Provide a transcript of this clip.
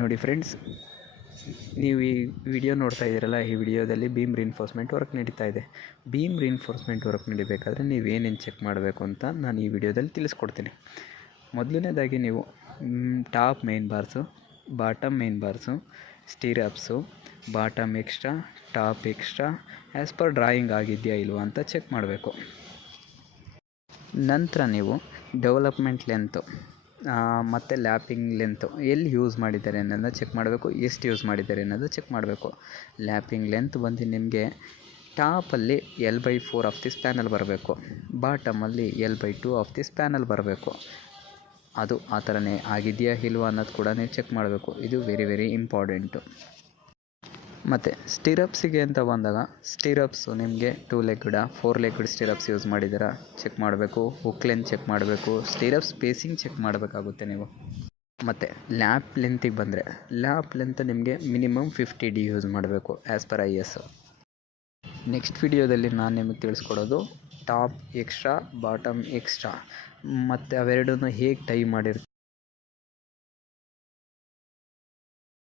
ನೋಡಿ ಫ್ರೆಂಡ್ಸ್, ನೀವು ಈ ವಿಡಿಯೋ ನೋಡ್ತಾ ಇದ್ದೀರಲ್ಲ, ಈ ವಿಡಿಯೋದಲ್ಲಿ ಬೀಮ್ ರಿಇನ್ಫೋರ್ಸ್ಮೆಂಟ್ ವರ್ಕ್ ನಡೀತಾ ಇದೆ. ಬೀಮ್ ರಿಇನ್ಫೋರ್ಸ್ಮೆಂಟ್ ವರ್ಕ್ ನಡಿಬೇಕಾದ್ರೆ ನೀವೇನೇನು ಚೆಕ್ ಮಾಡಬೇಕು ಅಂತ ನಾನು ಈ ವಿಡಿಯೋದಲ್ಲಿ ತಿಳಿಸ್ಕೊಡ್ತೀನಿ. ಮೊದಲನೇದಾಗಿ ನೀವು top main bars, bottom main bars, stirrups, bottom extra, top extra as per drawing ಆಗಿದೆಯಾ ಇಲ್ವಾ ಅಂತ ಚೆಕ್ ಮಾಡಬೇಕು. ನಂತರ ನೀವು ಡೆವಲಪ್ಮೆಂಟ್ ಲೆಂತು ಮತ್ತು ಲ್ಯಾಪಿಂಗ್ ಲೆಂತು ಎಲ್ಲಿ ಯೂಸ್ ಮಾಡಿದ್ದಾರೆ ಅನ್ನೋದನ್ನ ಚೆಕ್ ಮಾಡಬೇಕು. ಎಷ್ಟು ಯೂಸ್ ಮಾಡಿದ್ದಾರೆ ಅನ್ನೋದು ಚೆಕ್ ಮಾಡಬೇಕು. ಲ್ಯಾಪಿಂಗ್ ಲೆಂತ್ ಬಂದು ನಿಮಗೆ ಟಾಪಲ್ಲಿ L/4 ಆಫ್ ದಿ ಸ್ಪ್ಯಾನಲ್ ಬರಬೇಕು, ಬಾಟಮಲ್ಲಿ L/2 ಆಫ್ ದಿ ಸ್ಪ್ಯಾನಲ್ ಬರಬೇಕು. ಅದು ಆ ಥರನೇ ಆಗಿದೆಯಾ ಇಲ್ವಾ ಅನ್ನೋದು ಕೂಡ ನೀವು ಚೆಕ್ ಮಾಡಬೇಕು. ಇದು ವೆರಿ ಇಂಪಾರ್ಟೆಂಟು. ಮತ್ತು ಸ್ಟಿರಪ್ಸಿಗೆ ಅಂತ ಬಂದಾಗ ಸ್ಟಿರಪ್ಸು ನಿಮಗೆ 2 ಲೆಗ್ಡ 4 ಲೆಗ್ಡ್ ಸ್ಟಿರಪ್ಸ್ ಯೂಸ್ ಮಾಡಿದ್ದೀರಾ ಚೆಕ್ ಮಾಡಬೇಕು. ಹುಕ್ ಲೆಂತ್ ಚೆಕ್ ಮಾಡಬೇಕು. ಸ್ಟಿರಪ್ ಸ್ಪೇಸಿಂಗ್ ಚೆಕ್ ಮಾಡಬೇಕಾಗುತ್ತೆ ನೀವು. ಮತ್ತು ಲ್ಯಾಪ್ ಲೆಂತಿಗೆ ಬಂದರೆ ಲ್ಯಾಪ್ ಲೆಂತ್ ನಿಮಗೆ ಮಿನಿಮಮ್ 50D ಯೂಸ್ ಮಾಡಬೇಕು ಆ್ಯಸ್ ಪರ್ IS. ನೆಕ್ಸ್ಟ್ ವಿಡಿಯೋದಲ್ಲಿ ನಾನು ನಿಮಗೆ ತಿಳಿಸ್ಕೊಡೋದು ಟಾಪ್ ಎಕ್ಸ್ಟ್ರಾ, ಬಾಟಮ್ ಎಕ್ಸ್ಟ್ರಾ ಮತ್ತು ಅವೆರಡನ್ನು ಹೇಗೆ ಟೈ ಮಾಡಿರ್ತೀವಿ